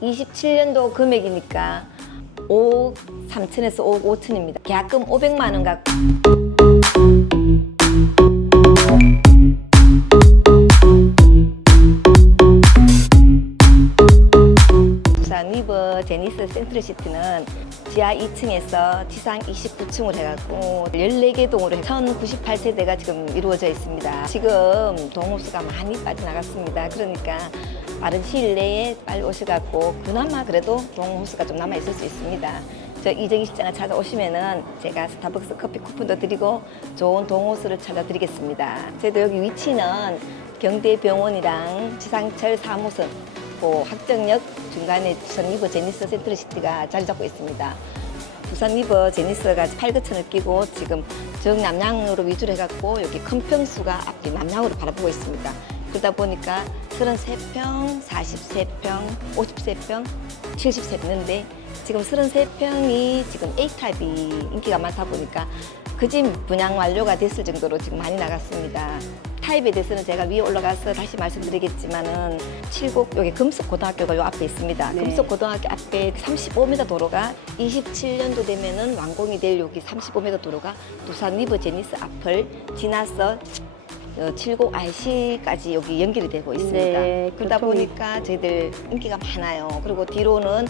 27년도 금액이니까 5억 3천에서 5억 5천입니다. 계약금 500만 원 갖고 위버 제니스 센트럴시티는 지하 2층에서 지상 29층으로 해갖고 14개 동으로 1098세대가 지금 이루어져 있습니다. 지금 동호수가 많이 빠져나갔습니다. 그러니까 빠른 시일 내에 빨리 오셔갖고 그나마 그래도 동호수가 좀 남아 있을 수 있습니다. 저 이정희 시장을 찾아오시면은 제가 스타벅스 커피 쿠폰도 드리고 좋은 동호수를 찾아드리겠습니다. 저희도 여기 위치는 경대병원이랑 지상철 3호선 그 학정역 중간에 부산 리버 제니스 센트럴시티가 자리 잡고 있습니다. 부산 리버 제니스가 팔거천을 끼고 지금 정남향으로 위주로 해갖고 여기 큰 평수가 앞뒤 남향으로 바라보고 있습니다. 그러다 보니까 33평, 43평, 53평, 70세 있는데 지금 33평이 지금 A타입이 인기가 많다 보니까 그 집 분양 완료가 됐을 정도로 지금 많이 나갔습니다. 타입에 대해서는 제가 위에 올라가서 다시 말씀드리겠지만은 칠곡 여기 금속 고등학교가 요 앞에 있습니다. 네. 금속 고등학교 앞에 35m 도로가 27년도 되면은 완공이 될 여기 35m 도로가 두산 리버 제니스 앞을 지나서 어, 칠곡 IC까지 여기 연결이 되고 있습니다. 네, 그러다 교통이- 보니까 저희들 인기가 많아요. 그리고 뒤로는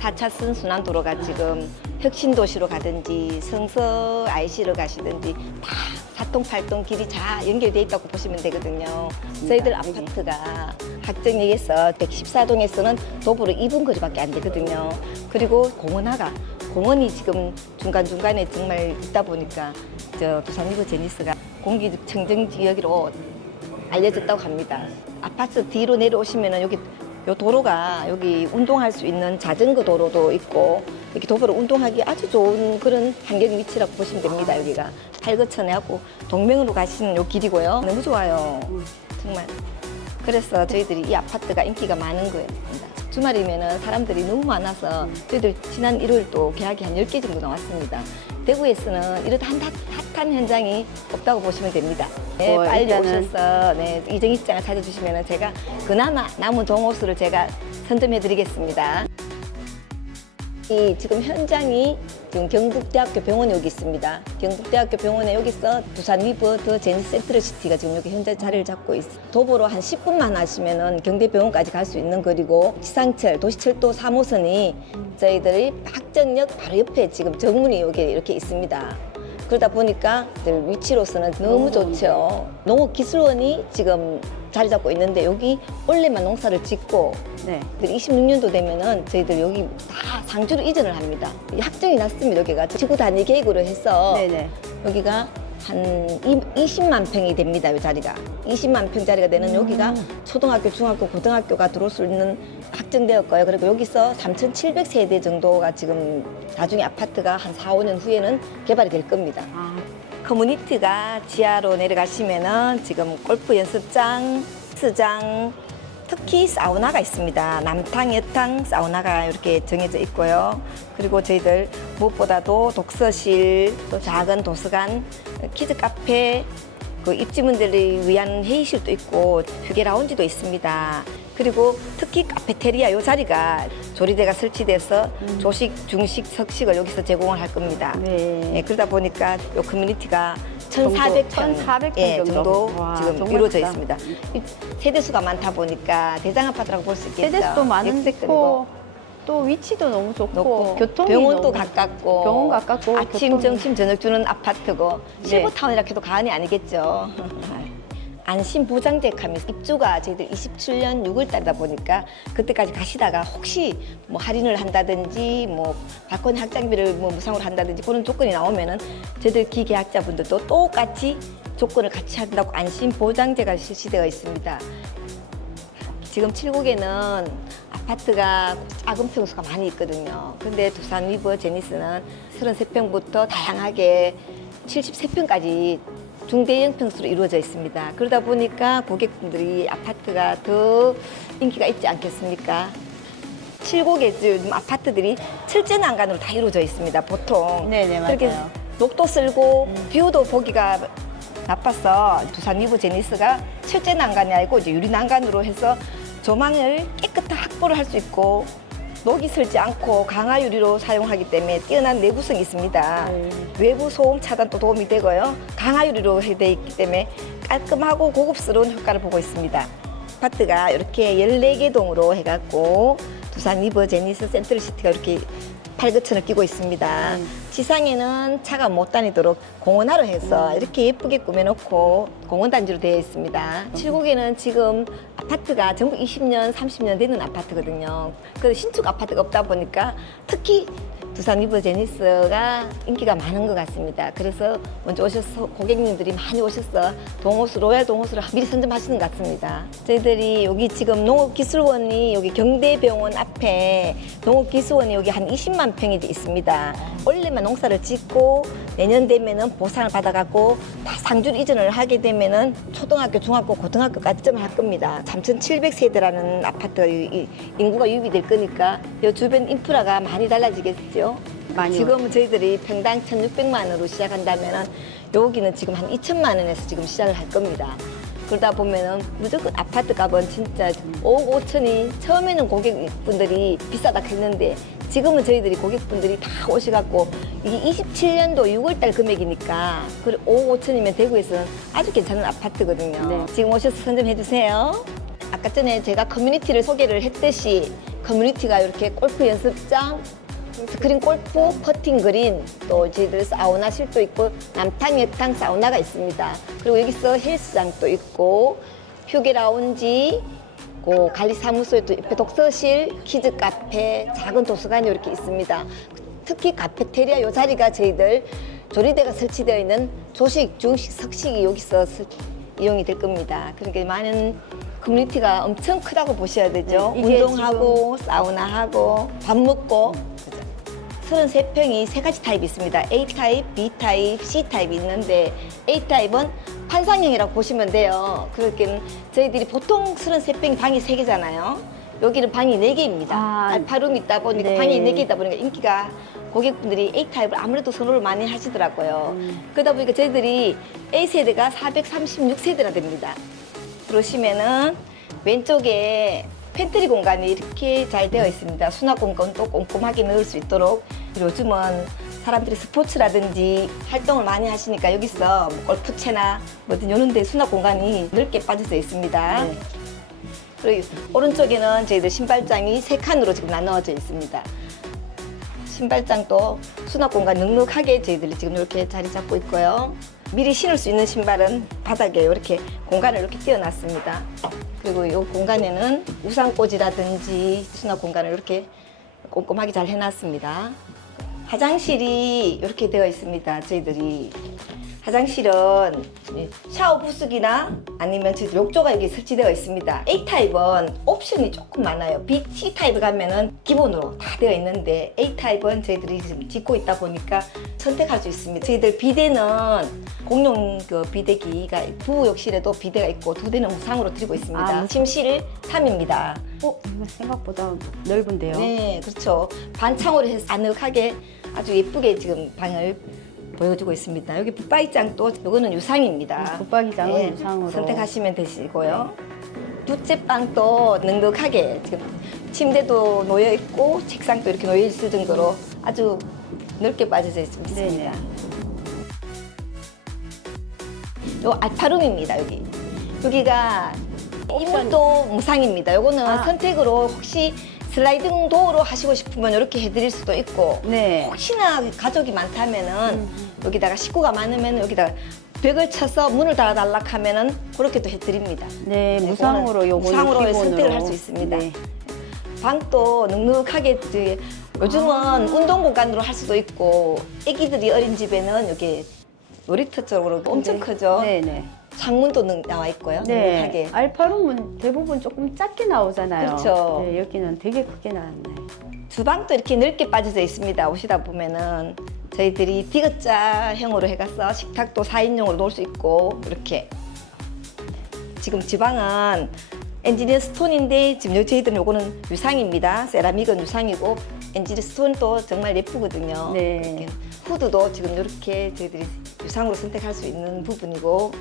4차선 순환도로가 지금 혁신도시로 가든지 성서 IC로 가시든지 다 사통팔통 길이 다 연결돼 있다고 보시면 되거든요. 저희들 여기. 아파트가 학정역에서 114동에서는 도보로 2분 거리밖에 안 되거든요. 그리고 공원화가 공원이 지금 중간중간에 정말 있다 보니까 저 리버 제니스가 공기 청정 지역으로 알려졌다고 합니다. 아파트 뒤로 내려오시면은 여기 요 도로가 여기 운동할 수 있는 자전거 도로도 있고 이렇게 도보로 운동하기 아주 좋은 그런 환경 위치라고 보시면 됩니다. 여기가 팔거천에하고 동맹으로 가시는 요 길이고요. 너무 좋아요. 정말. 그래서 저희들이 이 아파트가 인기가 많은 거예요. 주말이면은 사람들이 너무 많아서 저희들 지난 일요일도 계약이 한 10개 정도 나왔습니다. 대구에서는 이런 한 핫- 핫한 현장이 없다고 보시면 됩니다. 네, 뭐, 빨리 일단은- 오셔서 네, 이정희 시장을 찾아주시면 제가 그나마 남은 동호수를 제가 선점해 드리겠습니다. 이 지금 현장이 지금 경북대학교 병원에 여기 있습니다. 경북대학교 병원에 여기서 부산 리버 더 제니 센트럴 시티가 지금 여기 현재 자리를 잡고 있어. 도보로 한 10분만 하시면은 경대병원까지 갈 수 있는 거리고 지상철 도시철도 3호선이 저희들이 학정역 바로 옆에 지금 정문이 여기 이렇게 있습니다. 그러다 보니까 늘 위치로서는 너무 좋죠. 농업기술원이 지금 자리 잡고 있는데 여기 원래만 농사를 짓고 네. 26년도 되면은 저희들 여기 다 상주로 이전을 합니다. 이 학정이 났습니다. 여기가 지구 단위 계획으로 해서 네네. 여기가 한 이- 20만 평이 됩니다. 이 자리가 20만 평짜리가 되는 여기가 초등학교, 중학교, 고등학교가 들어올 수 있는 확정되었고요. 그리고 여기서 3,700세대 정도가 지금 나중에 아파트가 한 4, 5년 후에는 개발이 될 겁니다. 아, 커뮤니티가 지하로 내려가시면은 지금 골프 연습장, 스장, 특히 사우나가 있습니다. 남탕, 여탕 사우나가 이렇게 정해져 있고요. 그리고 저희들 무엇보다도 독서실, 또 작은 도서관, 키즈 카페, 그 입지문들을 위한 회의실도 있고 휴게 라운지도 있습니다. 그리고 특히 카페테리아 요 자리가 조리대가 설치돼서 조식, 중식, 석식을 여기서 제공을 할 겁니다. 네. 예, 그러다 보니까 요 커뮤니티가 정도, 1,400평 1,400평 예, 정도. 와, 지금 이루어져 크다. 있습니다. 이 세대수가 많다 보니까 대장 아파트라고 볼 수 있겠죠. 세대수도 많은 역세권이고. 고또 위치도 너무 좋고, 높고 교통이 병원도 가깝고 병원 가깝고 아침 교통이- 점심 저녁 주는 아파트고 네. 실버타운이라 해도 과언이 아니겠죠. 안심 보장제 카미 입주가 저희들 27년 6월 달이다 보니까 그때까지 가시다가 혹시 뭐 할인을 한다든지 뭐 발코니 확장비를 뭐 무상으로 한다든지 그런 조건이 나오면은 저희들 기계약자분들도 똑같이 조건을 같이 한다고 안심 보장제가 실시되어 있습니다. 지금 칠곡에는 아파트가 작은 평수가 많이 있거든요. 근데 두산 위버 제니스는 33평부터 다양하게 73평까지 중대형 평수로 이루어져 있습니다. 그러다 보니까 고객분들이 아파트가 더 인기가 있지 않겠습니까? 칠곡에 지금 아파트들이 철제 난간으로 다 이루어져 있습니다. 보통 네네, 그렇게 맞아요. 녹도 쓸고 뷰도 보기가 나빠서 두산 위브 제니스가 철제 난간이 아니고 이제 유리 난간으로 해서 조망을 깨끗한 확보를 할 수 있고 녹이 슬지 않고 강화 유리로 사용하기 때문에 뛰어난 내구성이 있습니다. 네. 외부 소음 차단도 도움이 되고요. 강화 유리로 되어 있기 때문에 깔끔하고 고급스러운 효과를 보고 있습니다. 아파트가 이렇게 14개 동으로 해갖고 두산 리버 제니스 센트럴 시티가 이렇게 팔그천을 끼고 있습니다. 음. 지상에는 차가 못 다니도록 공원화로 해서 이렇게 예쁘게 꾸며놓고 공원단지로 되어 있습니다. 칠곡에는 지금 아파트가 전부 20년, 30년 되는 아파트거든요. 그래서 신축 아파트가 없다 보니까 특히 두산 리버 제니스가 인기가 많은 것 같습니다. 그래서 먼저 오셔서 고객님들이 많이 오셔서 동호수, 로얄 동호수를 미리 선점하시는 것 같습니다. 저희들이 여기 지금 농업기술원이 여기 경대병원 앞에 농업기술원이 여기 한 20만 평이 있습니다. 원래만 농사를 짓고 내년 되면은 보상을 받아갖고 다 상주를 이전을 하게 되면은 초등학교, 중학교, 고등학교까지 점을 할 겁니다. 3,700세대라는 아파트가 이- 이 인구가 유입이 될 거니까 이 주변 인프라가 많이 달라지겠죠. 많이 지금은 저희들이 평당 1,600만 원으로 시작한다면은 여기는 지금 한 2천만 원에서 지금 시작을 할 겁니다. 그러다 보면은 무조건 아파트 값은 진짜 5억 5천이 처음에는 고객분들이 비싸다 했는데 지금은 저희들이 고객분들이 다 오셔갖고 이게 27년도 6월달 금액이니까 그리고 5억 5천이면 대구에서는 아주 괜찮은 아파트거든요. 네. 지금 오셔서 선점해 주세요. 아까 전에 제가 커뮤니티를 소개를 했듯이 커뮤니티가 이렇게 골프 연습장, 스크린 골프, 퍼팅 그린, 또 저희들 사우나실도 있고 남탕, 여탕 사우나가 있습니다. 그리고 여기서 헬스장도 있고 휴게 라운지, 고 관리사무소에도 옆에 독서실, 키즈 카페, 작은 도서관이 이렇게 있습니다. 특히 카페테리아 요 자리가 저희들 조리대가 설치되어 있는 조식, 중식, 석식이 여기서 설- 이용이 될 겁니다. 그러니까 많은 커뮤니티가 엄청 크다고 보셔야 되죠. 네, 운동하고 사우나하고 밥 먹고 33평이 세 가지 타입이 있습니다. A 타입, B 타입, C 타입이 있는데 A 타입은 판상형이라고 보시면 돼요. 그렇게 저희들이 보통 33평이 방이 세개잖아요 여기는 방이 네개입니다 아, 알파룸이 있다 보니까 네. 방이 네개있다 보니까 인기가 고객분들이 A 타입을 아무래도 선호를 많이 하시더라고요. 음. 그러다 보니까 저희들이 A 세대가 436세대나 됩니다. 그러시면은 왼쪽에 팬트리 공간이 이렇게 잘 되어 있습니다. 수납 공간도 꼼꼼하게 넣을 수 있도록 요즘은 사람들이 스포츠라든지 활동을 많이 하시니까 여기서 뭐 골프채나 뭐든 이런 데 수납 공간이 넓게 빠져져 있습니다. 네. 그리고 오른쪽에는 저희들 신발장이 세 칸으로 지금 나누어져 있습니다. 신발장도 수납 공간 넉넉하게 저희들이 지금 이렇게 자리 잡고 있고요. 미리 신을 수 있는 신발은 바닥에 이렇게 공간을 이렇게 띄워놨습니다. 그리고 이 공간에는 우산꽂이라든지 수납 공간을 이렇게 꼼꼼하게 잘 해놨습니다. 화장실이 이렇게 되어 있습니다. 저희들이 화장실은 이 샤워 부스기나 아니면 저희들 욕조가 여기 설치되어 있습니다. A 타입은 옵션이 조금 많아요. B, C 타입 가면은 기본으로 다 되어 있는데 A 타입은 저희들이 지금 짓고 있다 보니까 선택할 수 있습니다. 저희들 비대는 공용 그 비대기가 부부 욕실에도 비대가 있고 두 대는 무상으로 드리고 있습니다. 아, 침실 3입니다. 어, 생각보다 넓은데요. 네, 그렇죠. 반창으로 해서 아늑하게 아주 예쁘게 지금 방을 보여주고 있습니다. 여기 붙박이장도 이거는 유상입니다. 음, 붙박이장은 네, 유상으로. 선택하시면 되시고요. 둘째 방도 넉넉하게 지금 침대도 놓여 있고 책상도 이렇게 놓여 있을 정도로 아주 넓게 빠져져 있습니다. 네네. 요 알파룸입니다 여기 여기가 이물도 무상입니다 요거는 아. 선택으로 혹시 슬라이딩 도어로 하시고 싶으면 이렇게 해드릴 수도 있고 네. 혹시나 가족이 많다면은 여기다가 식구가 많으면 여기다가 벽을 쳐서 문을 달아달라 하면은 그렇게 도 해드립니다 네, 네, 무상으로 요거 무상으로 기본으로. 선택을 할 수 있습니다. 네. 방도 넉넉하게 이제 요즘은 운동 공간으로 할 수도 있고 아기들이 어린 집에는 여기 놀이터 쪽으로 엄청 크죠 네, 네. 창문도 능- 나와 있고요. 네. 넉넉하게. 알파룸은 대부분 조금 작게 나오잖아요. 그렇죠. 네, 여기는 되게 크게 나왔네. 주방도 이렇게 넓게 빠져져 있습니다. 오시다 보면은 저희들이 디귿자형으로 해가서 식탁도 4인용으로 놓을 수 있고 이렇게 지금 주방은 엔지니어 스톤인데 지금 요- 저희들은 요거는 유상입니다. 세라믹은 유상이고 엔지니어 스톤도 정말 예쁘거든요. 네. 이렇게 후드도 지금 이렇게 저희들이 유상으로 선택할 수 있는 부분이고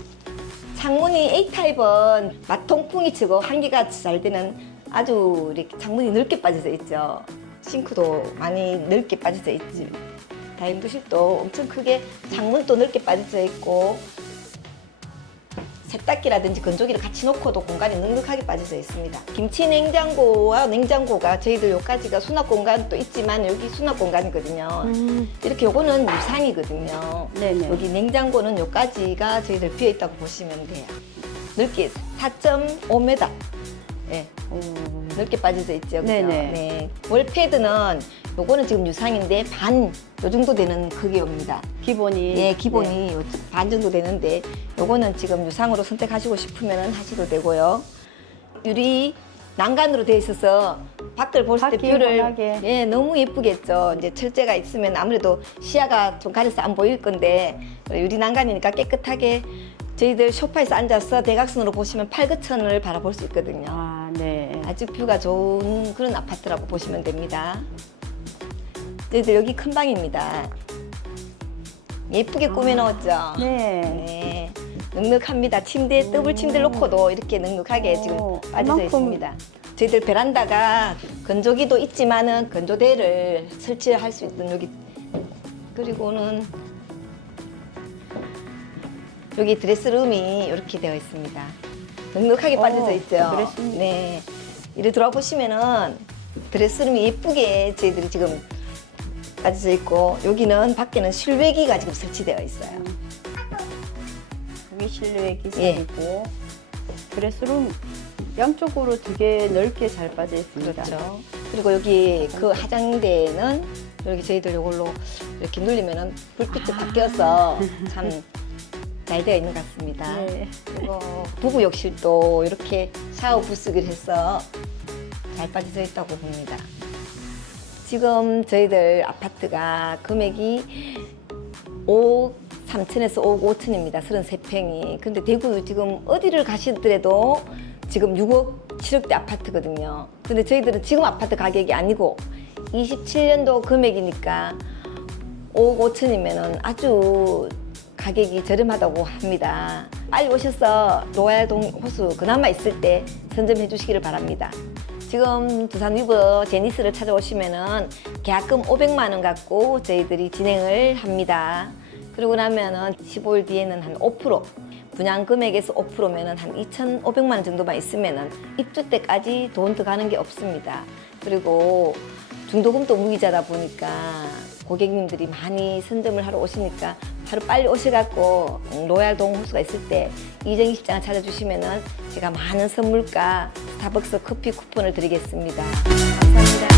창문이 A 타입은 마통풍이 치고 환기가 잘 되는 아주 이렇게 창문이 넓게 빠져져 있죠. 싱크도 많이 넓게 빠져져 있지. 다용도실도 엄청 크게 창문도 넓게 빠져져 있고 세탁기라든지 건조기를 같이 놓고도 공간이 넉넉하게 빠져져 있습니다. 김치 냉장고와 냉장고가 저희들 여기까지가 수납 공간도 있지만 여기 수납 공간이거든요. 음, 이렇게 요거는 유상이거든요. 네네. 여기 냉장고는 요까지가 저희들 비어 있다고 보시면 돼요. 넓게 4.5m. 예, 오, 넓게 빠져져 있죠. 그죠? 네네. 네. 월패드는 요거는 지금 유상인데 반 요 정도 되는 크기입니다. 기본이. 예, 기본이 네. 요반 정도 되는데 요거는 지금 유상으로 선택하시고 싶으면 하셔도 되고요. 유리 난간으로 되어 있어서 밖을 볼 때 뷰를. 예, 너무 예쁘겠죠. 이제 철제가 있으면 아무래도 시야가 좀 가려서 안 보일 건데 유리 난간이니까 깨끗하게 저희들 소파에서 앉아서 대각선으로 보시면 팔거천을 바라볼 수 있거든요. 아, 네. 아주 뷰가 좋은 그런 아파트라고 보시면 됩니다. 저희들 여기 큰 방입니다. 예쁘게 꾸며놓았죠? 네. 네. 넉넉합니다. 침대, 더블 침대 놓고도 이렇게 넉넉하게 오, 지금 빠져져 이만큼- 있습니다. 저희들 베란다가 건조기도 있지만은 건조대를 설치할 수 있던 여기 그리고는 여기 드레스룸이 이렇게 되어 있습니다. 넉넉하게 어, 빠져져 있죠. 드레스룸. 네. 이리 들어와 보시면은 드레스룸이 예쁘게 저희들이 지금 빠져져 있고 여기는 밖에는 실외기가 지금 설치되어 있어요. 여기 실내 예. 기사이고 드레스룸 양쪽으로 되게 넓게 잘 빠져 있습니다. 그렇죠. 그리고 여기 그 화장대는 여기 저희들 이걸로 이렇게 눌리면은 불빛이 바뀌어서 참잘 되어 있는 것 같습니다. 네. 그리고 부부 욕실도 이렇게 샤워 부스기를 해서 잘 빠져져 있다고 봅니다. 지금 저희들 아파트가 금액이 5억 3천에서 5억 5천입니다. 33평이. 근데 대구 지금 어디를 가시더라도 지금 6억 7억대 아파트거든요. 근데 저희들은 지금 아파트 가격이 아니고 27년도 금액이니까 5억 5천이면은 아주 가격이 저렴하다고 합니다. 빨리 오셔서 로얄동 호수 그나마 있을 때 선점해 주시기를 바랍니다. 지금 두산 위버 제니스를 찾아오시면은 계약금 500만 원 갖고 저희들이 진행을 합니다. 그러고 나면은 15일 뒤에는 한 5% 분양 금액에서 5%면은 한 2,500만 원 정도만 있으면은 입주 때까지 돈더 가는 게 없습니다. 그리고 중도금도 무이자다 보니까 고객님들이 많이 선점을 하러 오시니까 하루 빨리 오셔갖고 로얄 동 호수가 있을 때 이정희 실장을 찾아주시면은 제가 많은 선물과 스타벅스 커피 쿠폰을 드리겠습니다. 감사합니다.